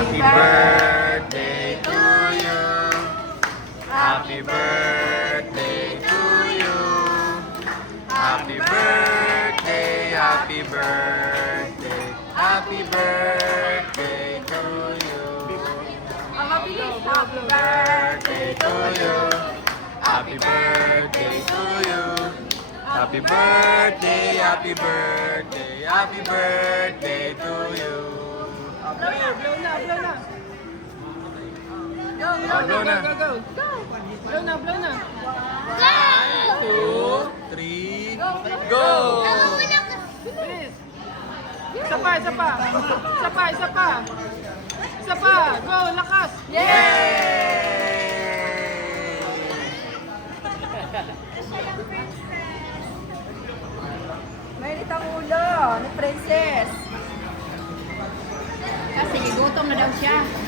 Happy birthday to you. Happy birthday to you. Happy birthday, happy birthday, happy birthday to you. Happy birthday to you. Happy birthday to you. Happy birthday, happy birthday, happy birthday to you. Blow na, blow na, blow na. Blow na. Go, go, go. Blow na, blow na. 1, 2, 3, go! Bilis. Isa pa, isa pa. Isa pa, isa pa. Isa pa. Go, lakas. Yay! Mainit ang ulo ni Princess. Kasi gutom na daw siya.